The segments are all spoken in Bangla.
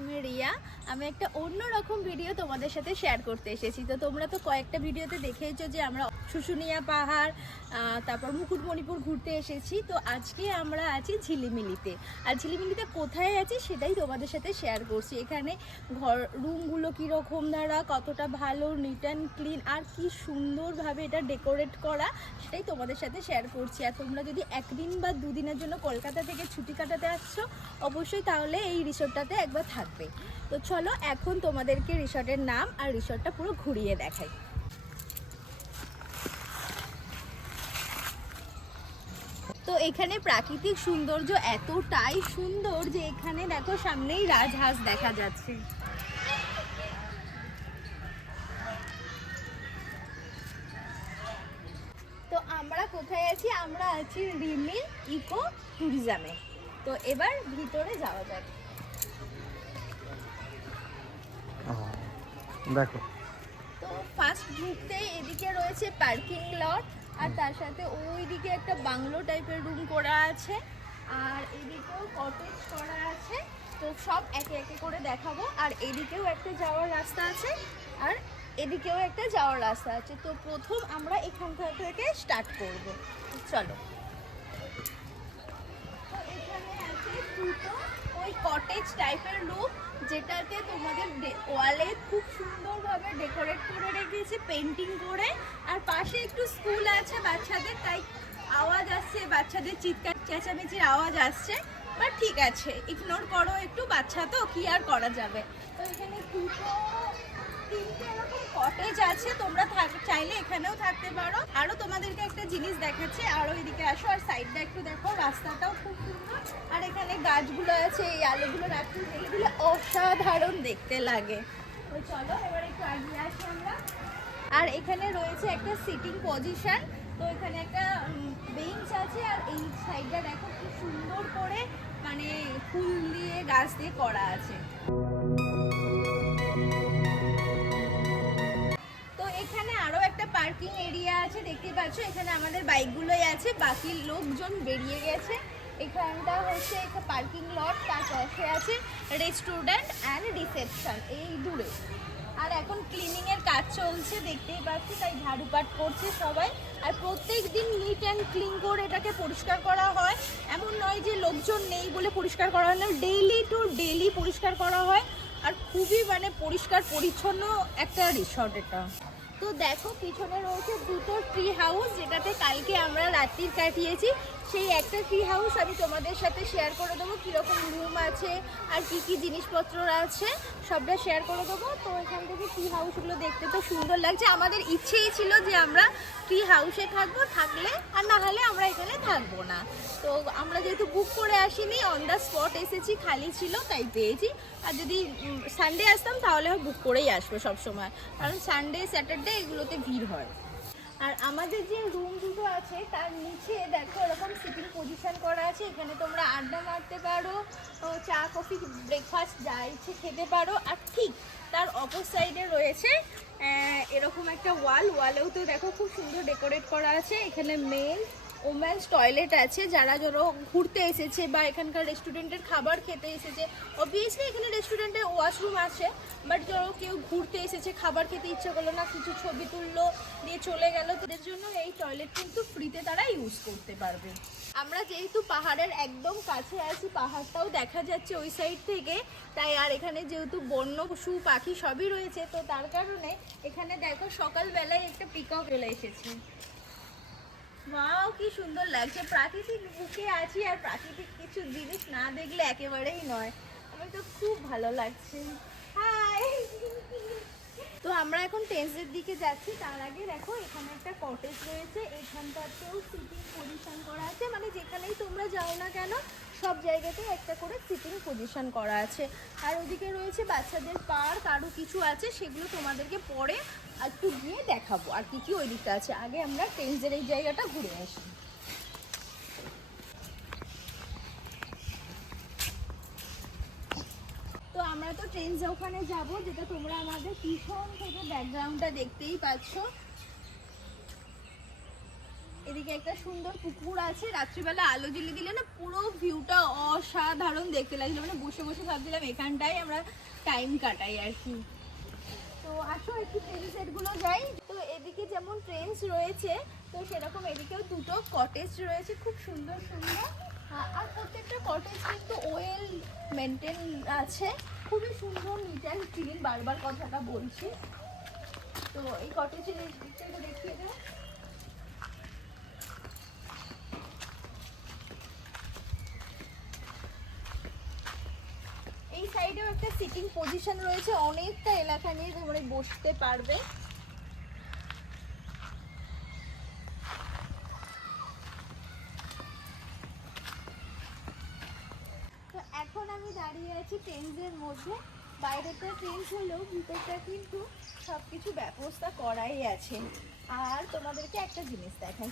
আমি রিয়া। আমি একটা অন্যরকম ভিডিও তোমাদের সাথে শেয়ার করতে এসেছি। তো তোমরা তো কয়েকটা ভিডিওতে দেখেইছো যে আমরা শুশুনিয়া পাহাড়, তারপর মুকুটমণিপুর ঘুরতে এসেছি। তো আজকে আমরা আছি ঝিলিমিলিতে। আর ঝিলিমিলিতে কোথায় আছি সেটাই তোমাদের সাথে শেয়ার করছি। এখানে রুমগুলো কীরকম, দ্বারা কতটা ভালো, নিট অ্যান্ড ক্লিন, আর কি সুন্দরভাবে এটা ডেকোরেট করা সেটাই তোমাদের সাথে শেয়ার করছি। আর তোমরা যদি একদিন বা দুদিনের জন্য কলকাতা থেকে ছুটি কাটাতে আসছো অবশ্যই তাহলে এই রিসোর্টটাতে একবার থাকবে। তো চলো এখন তোমাদেরকে রিসোর্টের নাম আর রিসোর্টটা পুরো ঘুরিয়ে দেখাই। তো এখানে প্রাকৃতিক সৌন্দর্য এতটাই সুন্দর যে এখানে দেখো সামনেই রাজহাঁস দেখা যাচ্ছে। তো আমরা কোথায় আছি? আমরা আছি রিমিল ইকো ট্যুরিজমে। তো এবার ভিতরে যাওয়া যাক। দেখো, তো ফার্স্ট ঢুকতে এদিকে রয়েছে পার্কিং লট, আর তার সাথে ওইদিকে একটা বাংলো টাইপের রুম করা আছে, আর এদিকেও কটেজ করা আছে। তো সব একে একে করে দেখাবো। আর এদিকেও একটা যাওয়ার রাস্তা আছে, আর এদিকেও একটা যাওয়ার রাস্তা আছে। তো প্রথম আমরা এখানকার থেকে স্টার্ট করব। চলো। তো এখানে আছে দুটো ওই কটেজ টাইপের রুম, যেটাতে তোমাদের ওয়ালে খুব সুন্দরভাবে ডেকোরেট করে রেখেছে পেন্টিং করে। আর পাশে একটু স্কুল আছে বাচ্চাদের, তাই আওয়াজ আসছে, বাচ্চাদের চিৎকার চেঁচামেচির আওয়াজ আসছে। বাট ঠিক আছে, ইগনোর করো একটু, বাচ্চা তো কি আর করা যাবে। তো এখানে তিনটে এরকম কটেজ আছে, তোমরা চাইলে এখানেও থাকতে পারো। আরো তোমাদেরকে একটা জিনিস দেখাচ্ছি, আরো এদিকে আসো। আর সাইডটা একটু দেখো, রাস্তাটাও খুব সুন্দর। আর এখানে গাছগুলো আছে, এই আলোগুলো রাখতে এগুলো অসাধারণ দেখতে লাগে। তো চলো এবার একটু এগিয়ে আসি আমরা। আর এখানে রয়েছে একটা সিটিং পজিশন। তো এখানে একটা বেঞ্চ আছে, আর এই সাইডটা দেখো কি সুন্দর করে মানে ফুল দিয়ে গাছ দিয়ে করা আছে। এখানে আরো একটা পার্কিং এরিয়া আছে, দেখতে পাচ্ছ। এখানে আমাদের বাইকগুলোই আছে, বাকি লোকজন বেরিয়ে গেছে। এখানটা হচ্ছে একটা পার্কিং লট, তার পাশে আছে রেস্টুরেন্ট অ্যান্ড রিসেপশন এই দূরে। আর এখন ক্লিনিং এর কাজ চলছে, দেখতেই পাচ্ছি, তাই ঝাড়ু কাট করছে সবাই। আর প্রত্যেক দিন নিট অ্যান্ড ক্লিন করে এটাকে পরিষ্কার করা হয়। এমন নয় যে লোকজন নেই বলে পরিষ্কার করা হয় না, ডেইলি টু ডেইলি পরিষ্কার করা হয়। আর খুবই মানে পরিষ্কার পরিচ্ছন্ন একটা রিসর্ট এটা। তো দেখো পিছনে রয়েছে দুটো ট্রি হাউস, যেটাতে কালকে আমরা রাত্রি কাটিয়েছি। সেই একটা ট্রি হাউস আমি তোমাদের সাথে শেয়ার করে দেবো, কীরকম রুম আছে আর কি কি জিনিসপত্র আছে সবটা শেয়ার করে দেবো। তো এখান থেকে ট্রি হাউসগুলো দেখতে তো সুন্দর লাগছে। আমাদের ইচ্ছেই ছিল যে আমরা ট্রি হাউসে থাকবো, থাকলে আর না হলে আমরা এখানে থাকবো না। তো আমরা যেহেতু বুক করে আসিনি, অন দ্য স্পট এসেছি, খালি ছিল তাই পেয়েছি। আর যদি সানডে আসতাম তাহলে বুক করেই আসবো সবসময়, কারণ সানডে স্যাটারডে এগুলোতে ভিড় হয়। আর আমাদের যে রুম দুটো আছে তার নিচে দেখো এরকম সিটিং পজিশন করা আছে, এখানে তোমরা আড্ডা মারতে পারো, চা কফি ব্রেকফাস্ট যা ইচ্ছে খেতে পারো। আর ঠিক তার অপর সাইডে রয়েছে এরকম একটা ওয়ালেও তো দেখো খুব সুন্দর ডেকোরেট করা আছে। এখানে মেল ওমেন্স টয়লেট আছে, যারা যারা ঘুরতে এসেছে বা এখানকার রেস্টুরেন্টের খাবার খেতে এসেছে। অবভিয়াসলি এখানে রেস্টুরেন্টে ওয়াশরুম আছে, বাট ধরো কেউ ঘুরতে এসেছে, খাবার খেতে ইচ্ছা করলো না, কিছু ছবি তুললো দিয়ে চলে গেল, তাদের জন্য এই টয়লেট কিন্তু ফ্রিতে তারা ইউজ করতে পারবে। আমরা যেহেতু পাহাড়ের একদম কাছে আছি, পাহাড়টাও দেখা যাচ্ছে ওই সাইড থেকে, তাই আর এখানে যেহেতু বন্য পশু পাখি সবই রয়েছে, তো তার কারণে এখানে দেখো সকালবেলায় একটা পিকক চলে এসেছে। ওয়াও কি সুন্দর লাগছে, প্রাকৃতিক বুকে আছি আর প্রাকৃতিক কিছু জিনিস না দেখলে একেবারেই নয়। আমার তো খুব ভালো লাগছে। হাই। তো আমরা এখন টেন্সের দিকে যাচ্ছি, তার আগে দেখো এখানে একটা কটেজ রয়েছে, এখানটাতেও সিটিং পজিশন করা আছে, মানে যেখানেই তোমরা যাও না কেন সব জায়গাতে একটা করে সিটিং পজিশন করা আছে। আর ওদিকে রয়েছে বাচ্চাদের পার্ক, আরও কিছু আছে, সেগুলো তোমাদেরকে পরে একটু গিয়ে দেখাবো আর কি কি ওই দিকটা আছে। আগে আমরা টেন্সের এই জায়গাটা ঘুরে আসি। তো আমরা তো ট্রেনসে ওখানে যাব, যেটা তোমরা আমাদের পিছন থেকে ব্যাকগ্রাউন্ডটা দেখতেই পাচ্ছ। এদিকে একটা সুন্দর পুকুর আছে, রাত্রিবেলা আলো জ্বেলে দিলে না পুরো ভিউটা অসাধারণ দেখতে লাগছিল, মানে বসে বসে ভাবছিলাম এখানটাই আমরা টাইম কাটাই আর কি। তো আসো একটু ট্রেন সেটগুলো যাই। তো এদিকে যেমন ট্রেন্স রয়েছে, তো সেরকম এদিকেও দুটো কটেজ রয়েছে খুব সুন্দর সুন্দর। আর প্রত্যেকটা কটেজ কিন্তু ওয়েল মেনটেন আছে, খুবই সুন্দর, নিট অ্যান্ড ক্লিন, বারবার কথাটা বলছি। তো এই কটেজের দিকটা একটু দেখিয়ে দাও। এই সাইডেও একটা সিটিং পজিশন রয়েছে, অনেকটা এলাকা নিয়ে তোমরা বসতে পারবে। তো এখন আমি দাঁড়িয়ে আছি ট্রেন্সের মধ্যে। বাইরেটা ট্রেন্স হলেও ভিতরটা কিন্তু সবকিছু ব্যবস্থা করাই আছে। আর তোমাদেরকে একটা জিনিস দেখাই,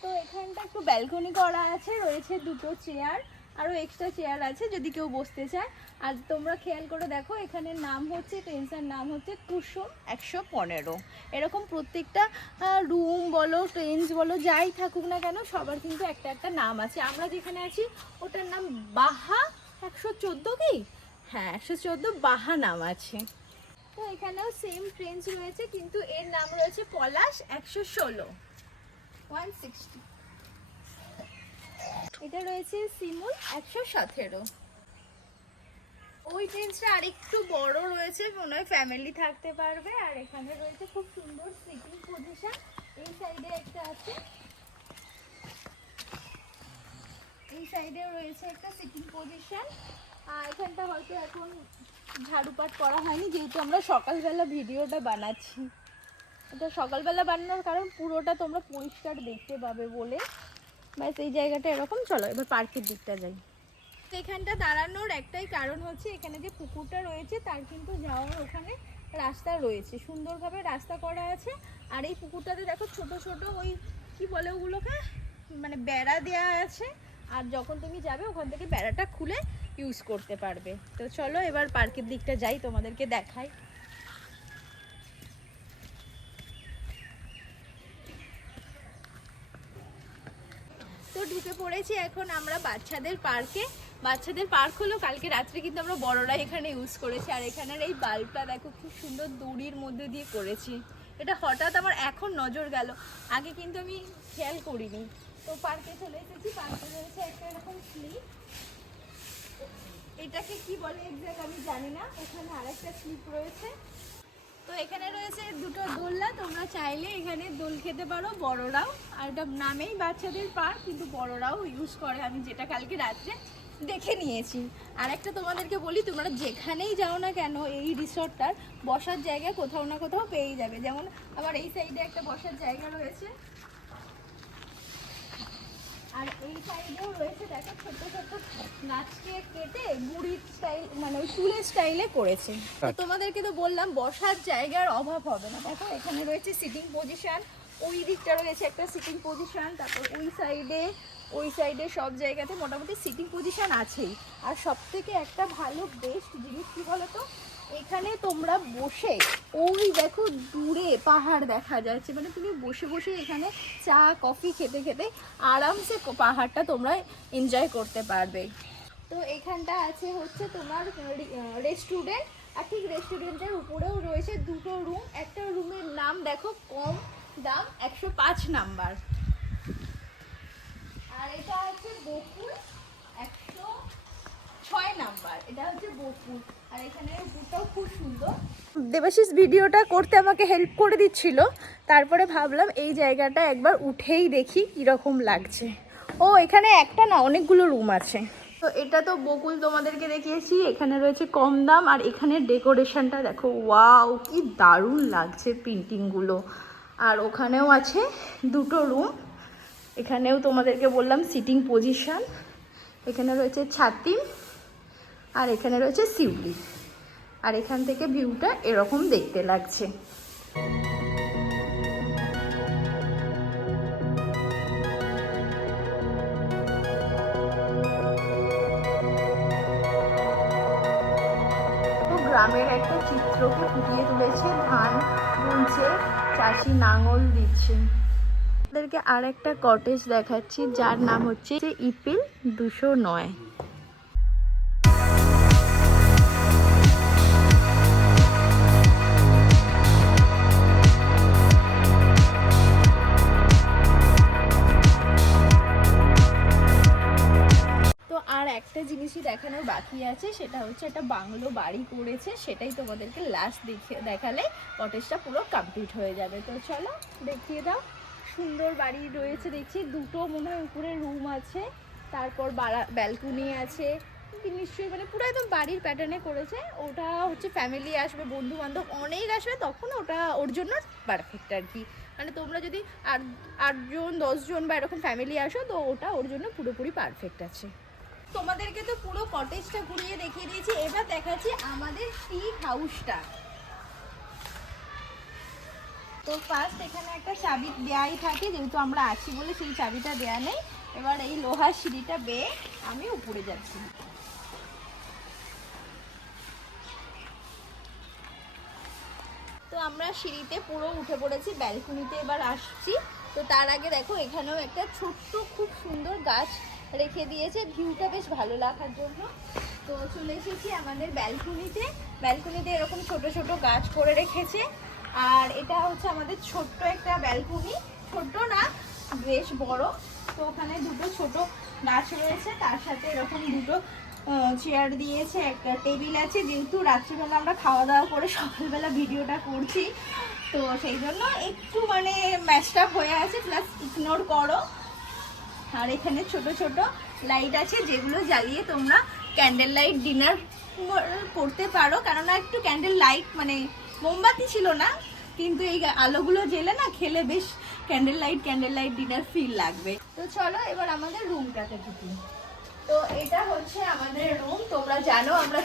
তো এখানটা একটু ব্যালকনি করা আছে, রয়েছে দুটো চেয়ার, আরও এক্সট্রা চেয়ার আছে যদি কেউ বসতে চায়। আর তোমরা খেয়াল করে দেখো, এখানে নাম হচ্ছে, ট্রেন্সের নাম হচ্ছে কুসুম 115। এরকম প্রত্যেকটা রুম বলো, ট্রেন্স বলো, যাই থাকুক না কেন সবার কিন্তু একটা একটা নাম আছে। আমরা যেখানে আছি ওটার নাম বাহা 114, কি হ্যাঁ 114 বাহা নাম আছে। তো এখানেও সেম ট্রেন্স রয়েছে, কিন্তু এর নাম রয়েছে পলাশ 116 160। এটা রয়েছে শিমুল 117। ওই ট্রেনটা আরেকটু বড় রয়েছে, মনে হয় ফ্যামিলি থাকতে পারবে। আর এখানে রয়েছে খুব সুন্দর সিটিং পজিশন, এই সাইডে একটা আছে, এই সাইডেও রয়েছে একটা সিটিং পজিশন। আর এখানটা হয়তো এখন ঝাড়ুপাট করা হয়নি, যেহেতু আমরা সকালবেলা ভিডিওটা বানাচ্ছি। এটা সকালবেলা বানানোর কারণ পুরোটা তোমরা পরিষ্কার দেখতে পাবে বলে। ব্যাস এই জায়গাটা এরকম। চলো এবার পার্কের দিকটা যাই। তো এখানটা দাঁড়ানোর একটাই কারণ হচ্ছে, এখানে যে পুকুরটা রয়েছে তার কিন্তু যাওয়ার ওখানে রাস্তা রয়েছে, সুন্দরভাবে রাস্তা করা আছে। আর এই পুকুরটাতে দেখো ছোট ছোট ওই কি বলে ওগুলোকে, মানে বেড়া দেওয়া আছে। আর যখন তুমি যাবে ওখান থেকে বেড়াটা খুলে ইউজ করতে পারবে। তো চলো এবার পার্কের দিকটা যাই, তোমাদেরকে দেখাই। তো ঢুকে পড়েছি এখন আমরা বাচ্চাদের পার্কে। বাচ্চাদের পার্ক হলো, কালকে রাত্রে কিন্তু আমরা বড়রা এখানে ইউজ করেছি। আর এখানের এই বাল্বটা দেখো খুব সুন্দর দড়ির মধ্যে দিয়ে করেছি, এটা হঠাৎ আমার এখন নজর গেল, আগে কিন্তু আমি খেয়াল করিনি। তো পার্কে চলে এসেছি, পার্কে রয়েছে একটা এরকম স্লিপ, এটাকে কি বলে এক্সাক্ট আমি জানি না। এখানে আরেকটা স্লিপ রয়েছে। তো এখানে রয়েছে দুটো দোলনা, তোমরা চাইলে এখানে দোল খেতে পারো, বড়রাও। আর এটা নামেই বাচ্চাদের পার্ক, কিন্তু বড়রাও ইউজ করে, আমি যেটা কালকে রাত্রে দেখে নিয়েছি। আর একটা তোমাদেরকে বলি, তোমরা যেখানেই যাও না কেন এই রিসর্টটার বসার জায়গা কোথাও না কোথাও পেয়ে যাবে। যেমন আমার এই সাইডে একটা বসার জায়গা রয়েছে, আর এই সাইডেও রয়েছে দেখো ছোট ছোট গাছকে কেটে গুড়ির স্টাইল, মানে ওই চুলের স্টাইলে করেছে। তো তোমাদেরকে তো বললাম বসার জায়গার অভাব হবে না। দেখো এখানে রয়েছে সিটিং পজিশন, ওই দিকটা রয়েছে একটা সিটিং পজিশন, তারপর ওই সাইডে সব জায়গাতে মোটামুটি সিটিং পজিশন আছেই। আর সব থেকে একটা ভালো বেস্ট জিনিস কী বলো তো, এখানে তোমরা বসে ওই দেখো দূরে পাহাড় দেখা যাচ্ছে, মানে তুমি বসে বসে এখানে চা কফি খেতে খেতে আরামসে পাহাড়টা তোমরা এনজয় করতে পারবে। তো এখানটা আছে হচ্ছে তোমার রেস্টুরেন্ট, আর ঠিক রেস্টুরেন্টের উপরেও রয়েছে দুটো রুম। একটা রুমের নাম দেখো কম দাম 105 নাম্বার, আর এটা হচ্ছে বকুল 106 নাম্বার, এটা হচ্ছে বকুল। আর এখানে উপরটাও খুব সুন্দর। দেবাশিস ভিডিওটা করতে আমাকে হেল্প করে দিচ্ছিল, তারপরে ভাবলাম এই জায়গাটা একবার উঠেই দেখি কীরকম লাগছে। ও এখানে একটা না অনেকগুলো রুম আছে। তো এটা তো বকুল তোমাদেরকে দেখিয়েছি, এখানে রয়েছে কম দাম। আর এখানে ডেকোরেশনটা দেখো, ওয়াও কি দারুণ লাগছে পেন্টিংগুলো। আর ওখানেও আছে দুটো রুম, এখানেও তোমাদেরকে বললাম সিটিং পজিশন, এখানে রয়েছে ছাতি, আর এখানে রয়েছে শিউলি। আর এখান থেকে ভিউটা এরকম দেখতে লাগছে। গ্রামের একটা চিত্রকে ফুটিয়ে তুলেছে, ধান বুনছে, চাষি নাঙল দিচ্ছে। আপনাদেরকে আর একটা কটেজ দেখাচ্ছি যার নাম হচ্ছে ইপিল 209। একটা জিনিসই দেখানোর বাকি আছে, সেটা হচ্ছে একটা বাংলো বাড়ি করেছে, সেটাই তোমাদেরকে লাস্ট দেখালে কটেজটা পুরো কমপ্লিট হয়ে যাবে। তো চলো দেখিয়ে দাও। সুন্দর বাড়ি রয়েছে দেখছি, দুটো মনে হয় উপরে রুম আছে, তারপর ব্যালকনি আছে, নিশ্চয়ই মানে পুরো একদম বাড়ির প্যাটার্নে করেছে। ওটা হচ্ছে ফ্যামিলি আসবে, বন্ধু বান্ধব অনেক আসবে, তখন ওটা ওর জন্য পারফেক্ট আর কি। মানে তোমরা যদি 8জন 10জন বা এরকম ফ্যামিলি আসো, তো ওটা ওর জন্য পুরোপুরি পারফেক্ট আছে। তোমাদেরকে তো পুরো কটেজটা ঘুরিয়ে দেখিয়ে দিয়েছি, এবার দেখাচ্ছি আমাদের টি হাউসটা। তো ফার্স্ট এখানে একটা চাবি দেয়াই থাকে, যেহেতু আমরা আছি বলে সেই চাবিটা দেয়া নেই। এবার এই লোহার সিঁড়িটা বেয়ে আমি উপরে যাচ্ছি। তো আমরা সিঁড়িতে পুরো উঠে পড়েছি, ব্যালকনিতে এবার আসছি। তো তার আগে দেখো এখানেও একটা ছোট্ট খুব সুন্দর গাছ রেখে দিয়েছে ভিউটা বেশ ভালো লাগার জন্য। তো চলে এসেছি আমাদের ব্যালকনিতে। ব্যালকনিতে এরকম ছোট ছোট গাছ করে রেখেছে। আর এটা হচ্ছে আমাদের ছোট্ট একটা ব্যালকনি, ছোট্ট না বেশ বড়। তো ওখানে দুটো ছোট গাছ রয়েছে, তার সাথে এরকম দুটো চেয়ার দিয়েছে, একটা টেবিল আছে। যেহেতু রাত্রিবেলা আমরা খাওয়া দাওয়া করে সকালবেলা ভিডিওটা করছি, তো সেই জন্য একটু মানে ম্যাচড আপ হয়ে আছে, প্লাস ইগনোর করো। আর এখানে ছোট ছোট লাইট আছে, যেগুলো জ্বালিয়ে তোমরা ক্যান্ডেল লাইট ডিনার করতে পারো। কেননা একটু ক্যান্ডেল লাইট মানে মোমবাতি ছিল না, কিন্তু এই আলোগুলো জ্বেলে না খেলে বেশ ক্যান্ডেল লাইট ডিনার ফিল লাগবে। তো চলো এবার আমাদের রুমটাতে ঢুকি। তো এটা হচ্ছে আমাদের রুম। তোমরা জানো আমরা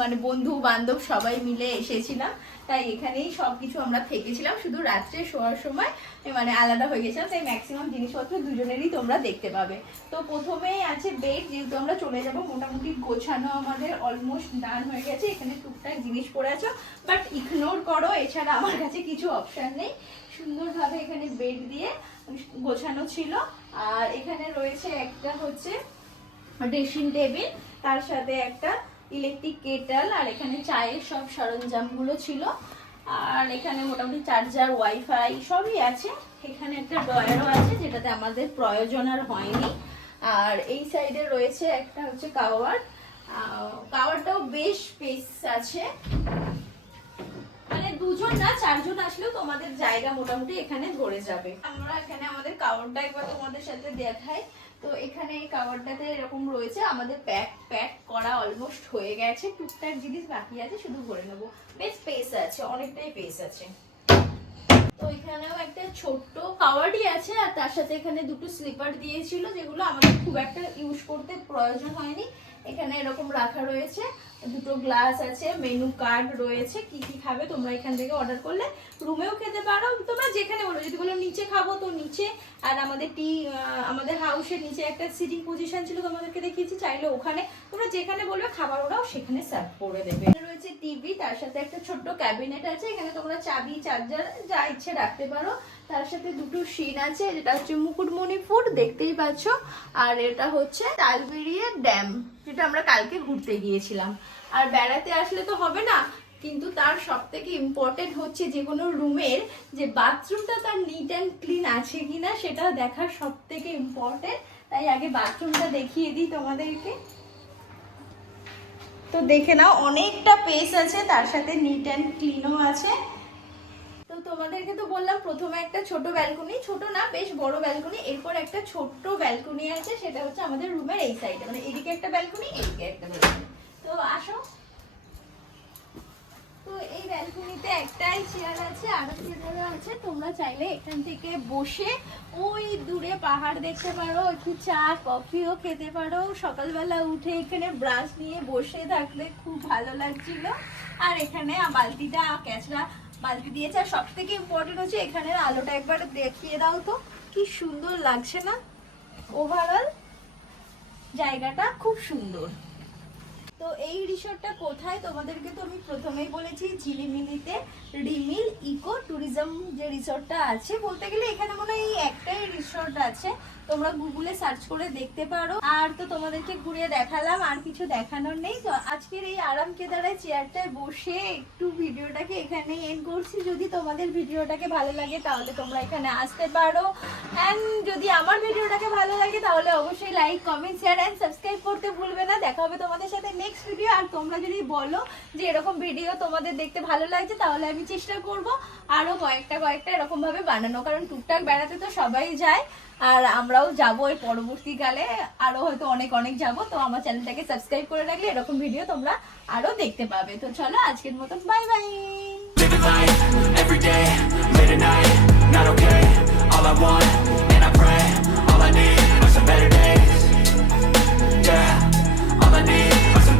মানে বন্ধু বান্ধব সবাই মিলে এসেছিলাম, তাই এখানেই সবকিছু আমরা থেকেছিলাম। শুধু রাত্রে শোয়ার সময় মানে আলাদা হয়ে গেছিলাম, তাই ম্যাক্সিমাম জিনিসপত্র দুজনেরই তোমরা দেখতে পাবে। তো প্রথমেই আছে বেড, যেহেতু আমরা চলে যাব মোটামুটি গোছানো আমাদের অলমোস্ট ডান হয়ে গেছে। এখানে টুকটাক জিনিস পড়ে আছো, বাট ইগনোর করো, এছাড়া আমার কাছে কিছু অপশান নেই। সুন্দরভাবে এখানে বেড দিয়ে গোছানো ছিল। আর এখানে রয়েছে একটা হচ্ছে ড্রেসিং টেবিল, তার সাথে একটা ইলেকট্রিক কেটল, আর এখানে চায়ের সব সরঞ্জামগুলো ছিল। আর এখানে মোটামুটি চার্জার, ওয়াইফাই সবই আছে। এখানে একটা ড্রয়ারও আছে, যেটাতে আমাদের প্রয়োজন আর হয়নি। আর এই সাইডে রয়েছে একটা হচ্ছে কাওয়ারটাও বেশ স্পেস আছে, মানে 2জন না 4জন আসলেও তোমাদের জায়গা মোটামুটি এখানে ধরে যাবে। আমরা এখানে আমাদের কাওয়ারটা একবার তোমাদের সাথে দেখাই। তো এখানে এই কাভারটাতে এরকম রয়েছে, আমাদের প্যাক করা অলমোস্ট হয়ে গেছে, টুকটাক জিনিস বাকি আছে, শুধু ভরে নেবো। বেশ স্পেস আছে, অনেকটাই স্পেস আছে। তো এখানেও একটা ছোট্ট কাভারই আছে, আর তার সাথে এখানে দুটো স্লিপার দিয়েছিল, যেগুলো আমাদের খুব একটা ইউজ করতে প্রয়োজন হয়নি। এখানে এরকম রাখা রয়েছে, দুটো গ্লাস আছে, মেনু কার্ড রয়েছে, কি কি খাবে তোমরা এখান থেকে অর্ডার করলে রুমেও খেতে পারো, তোমরা যেখানে বলো। যদি বলো নিচে খাবো তো নিচে, আর আমাদের হাউসের নিচে একটা সিটিং পজিশন ছিল তোমাদেরকে দেখিয়েছি, চাইলে ওখানে তোমরা যেখানে বলবে খাবার ওরাও সেখানে সার্ভ করে দেবে। রয়েছে টিভি, তার সাথে একটা ছোট্ট ক্যাবিনেট আছে, এখানে তোমরা চাবি চার্জার যা ইচ্ছে রাখতে পারো। তার সাথে দুটো সিন আছে, যেটা হচ্ছে মুকুটমণিপুর দেখতেই পাচ্ছ, আর এটা হচ্ছে তালবেড়িয়া ড্যাম, যেটা আমরা কালকে ঘুরতে গিয়েছিলাম। আর বেড়াতে আসলে তো হবে না, কিন্তু তার সব থেকে ইম্পর্টেন্ট হচ্ছে যে কোনো রুমের যে বাথরুমটা তার নিট অ্যান্ড ক্লিন আছে কিনা, সেটা দেখার সব থেকে ইম্পর্টেন্ট। তাই আগে বাথরুমটা দেখিয়ে দিই তোমাদেরকে। তো দেখে নাও, অনেকটা স্পেস আছে, তার সাথে নিট অ্যান্ড ক্লিনও আছে। তো তোমাদেরকে তো বললাম প্রথমে একটা ছোট ব্যালকনি, ছোট না বেশ বড় ব্যালকনি, এরপর একটা ছোট্ট ব্যালকনি আছে, সেটা হচ্ছে আমাদের রুমের এই সাইডে, মানে এদিকে একটা ব্যালকনি, এদিকে একটা ব্যালকনি। তো আসো। তো এই ব্যালকনিতে একটাই চেয়ার আছে, আরো চেয়ার আছে, তোমরা চাইলে এখান থেকে বসে ওই দূরে পাহাড় দেখতে পারো, একটু চা কফিও খেতে পারো। সকালবেলা উঠে এখানে ব্রাশ নিয়ে বসে থাকলে খুব ভালো লাগছিল। আর এখানে বালতিটা ক্যাচরা বালতি দিয়েছে। আর সব থেকে ইম্পর্টেন্ট হচ্ছে এখানের আলোটা একবার দেখিয়ে দাও তো, কি সুন্দর লাগছে না? ওভারঅল জায়গাটা খুব সুন্দর। তো তো এই রিসোর্টটা কোথায় তোমাদেরকে তো আমি প্রথমেই বলেছি, ঝিলিমিলিতে রিমিল ইকো ট্যুরিজম যে রিসোর্টটা আছে, বলতে গেলে এখানে মনে হয় এই একটাই রিসোর্ট আছে, তোমরা গুগলে সার্চ করে দেখতে পারো। আর তো তোমাদেরকে ঘুরিয়ে দেখালাম, আর কিছু দেখানোর নেই। তো আজকের এই আরাম কেদারায় চেয়ারটায় বসে একটু ভিডিওটাকে এখানে এন্ড করছি। যদি তোমাদের ভিডিওটাকে ভালো লাগে তাহলে তোমরা এখানে আসতে পারো, অ্যান্ড যদি আমার ভিডিওটাকে ভালো লাগে তাহলে অবশ্যই like, comment, share and subscribe করতে ভুলবে না। দেখা হবে তোমাদের সাথে নেক্সট ভিডিও। আর তোমরা যদি বলো যে এরকম ভিডিও তোমাদের দেখতে ভালো লাগছে, তাহলে আমি চেষ্টা করব আরো কয়েকটা এরকম ভাবে বানানো, কারণ টুকটাক বেড়াতে তো সবাই যায়, আর আমরাও যাবো এর পরবর্তীকালে, আরো হয়তো অনেক যাবো। তো আমার চ্যানেলটাকে সাবস্ক্রাইব করে রাখলে এরকম ভিডিও তোমরা আরো দেখতে পাবে। তো চলো আজকের মতন bye bye. Living life, every day, late at night, not okay. All I want, and I pray, all I need are some better days. Yeah, all I need